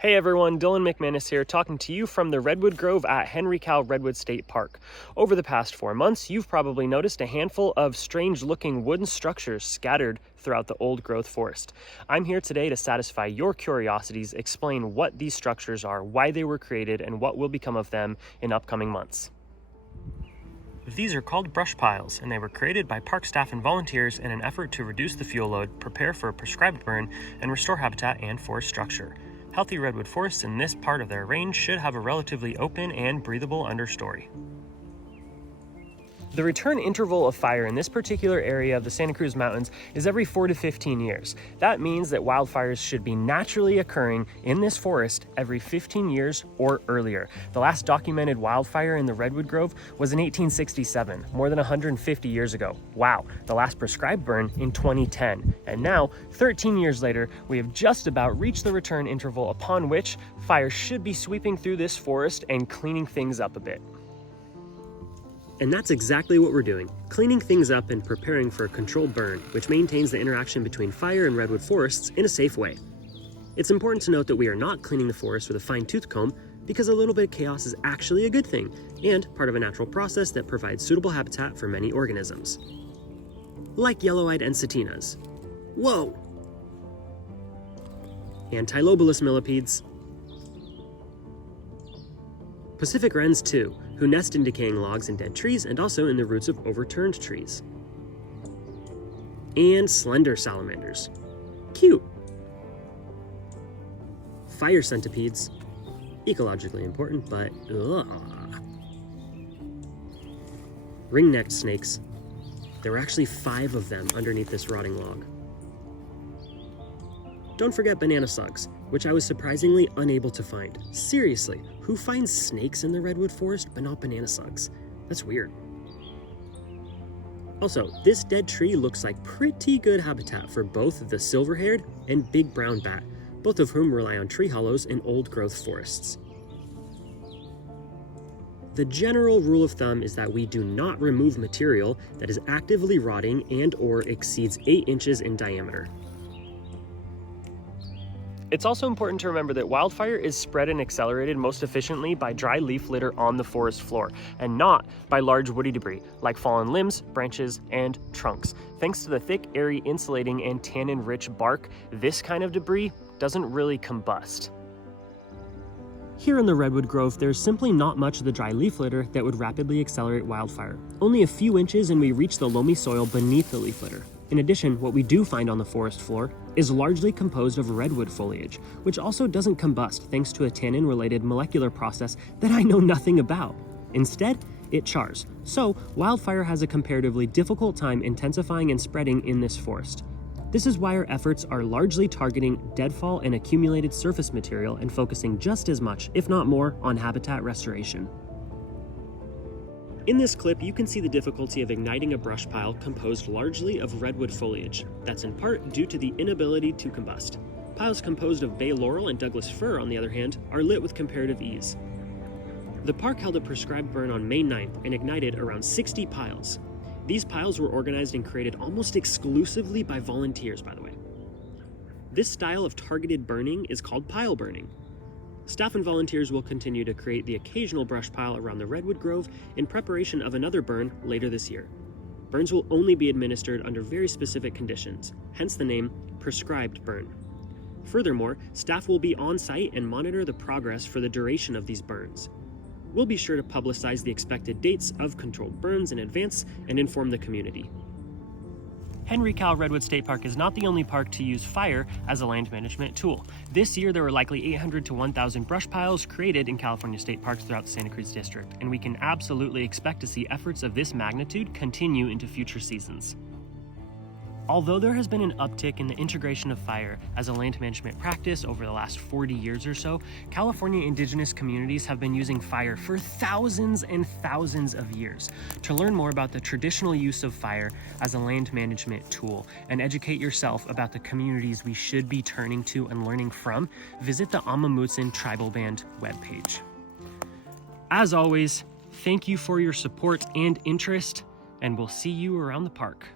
Hey everyone, Dylan McManus here, talking to you from the Redwood Grove at Henry Cowell Redwood State Park. Over the past 4 months, you've probably noticed a handful of strange-looking wooden structures scattered throughout the old-growth forest. I'm here today to satisfy your curiosities, explain what these structures are, why they were created, and what will become of them in upcoming months. These are called brush piles, and they were created by park staff and volunteers in an effort to reduce the fuel load, prepare for a prescribed burn, and restore habitat and forest structure. Healthy redwood forests in this part of their range should have a relatively open and breathable understory. The return interval of fire in this particular area of the Santa Cruz Mountains is every 4 to 15 years. That means that wildfires should be naturally occurring in this forest every 15 years or earlier. The last documented wildfire in the Redwood Grove was in 1867, more than 150 years ago. Wow, the last prescribed burn in 2010. And now, 13 years later, we have just about reached the return interval upon which fire should be sweeping through this forest and cleaning things up a bit. And that's exactly what we're doing, cleaning things up and preparing for a controlled burn, which maintains the interaction between fire and redwood forests in a safe way. It's important to note that we are not cleaning the forest with a fine-tooth comb, because a little bit of chaos is actually a good thing, and part of a natural process that provides suitable habitat for many organisms. Like yellow-eyed encetinnas. Whoa! Antilobolus millipedes. Pacific wrens too, who nest in decaying logs and dead trees and also in the roots of overturned trees. And slender salamanders. Cute! Fire centipedes. Ecologically important, but ugh. Ring-necked snakes. There were actually 5 of them underneath this rotting log. Don't forget banana slugs, which I was surprisingly unable to find. Seriously, who finds snakes in the redwood forest but not banana slugs? That's weird. Also, this dead tree looks like pretty good habitat for both the silver-haired and big brown bat, both of whom rely on tree hollows in old-growth forests. The general rule of thumb is that we do not remove material that is actively rotting and/or exceeds 8 inches in diameter. It's also important to remember that wildfire is spread and accelerated most efficiently by dry leaf litter on the forest floor, and not by large woody debris, like fallen limbs, branches, and trunks. Thanks to the thick, airy, insulating, and tannin-rich bark, this kind of debris doesn't really combust. Here in the Redwood Grove, there's simply not much of the dry leaf litter that would rapidly accelerate wildfire. Only a few inches and we reach the loamy soil beneath the leaf litter. In addition, what we do find on the forest floor is largely composed of redwood foliage, which also doesn't combust thanks to a tannin-related molecular process that I know nothing about. Instead, it chars. So, wildfire has a comparatively difficult time intensifying and spreading in this forest. This is why our efforts are largely targeting deadfall and accumulated surface material and focusing just as much, if not more, on habitat restoration. In this clip, you can see the difficulty of igniting a brush pile composed largely of redwood foliage. That's in part due to the inability to combust. Piles composed of bay laurel and Douglas fir, on the other hand, are lit with comparative ease. The park held a prescribed burn on May 9th and ignited around 60 piles. These piles were organized and created almost exclusively by volunteers, by the way. This style of targeted burning is called pile burning. Staff and volunteers will continue to create the occasional brush pile around the Redwood Grove in preparation of another burn later this year. Burns will only be administered under very specific conditions, hence the name prescribed burn. Furthermore, staff will be on site and monitor the progress for the duration of these burns. We'll be sure to publicize the expected dates of controlled burns in advance and inform the community. Henry Cowell Redwood State Park is not the only park to use fire as a land management tool. This year, there were likely 800 to 1,000 brush piles created in California state parks throughout the Santa Cruz District, and we can absolutely expect to see efforts of this magnitude continue into future seasons. Although there has been an uptick in the integration of fire as a land management practice over the last 40 years or so, California indigenous communities have been using fire for thousands and thousands of years. To learn more about the traditional use of fire as a land management tool and educate yourself about the communities we should be turning to and learning from, visit the Amah Mutsun Tribal Band webpage. As always, thank you for your support and interest, and we'll see you around the park.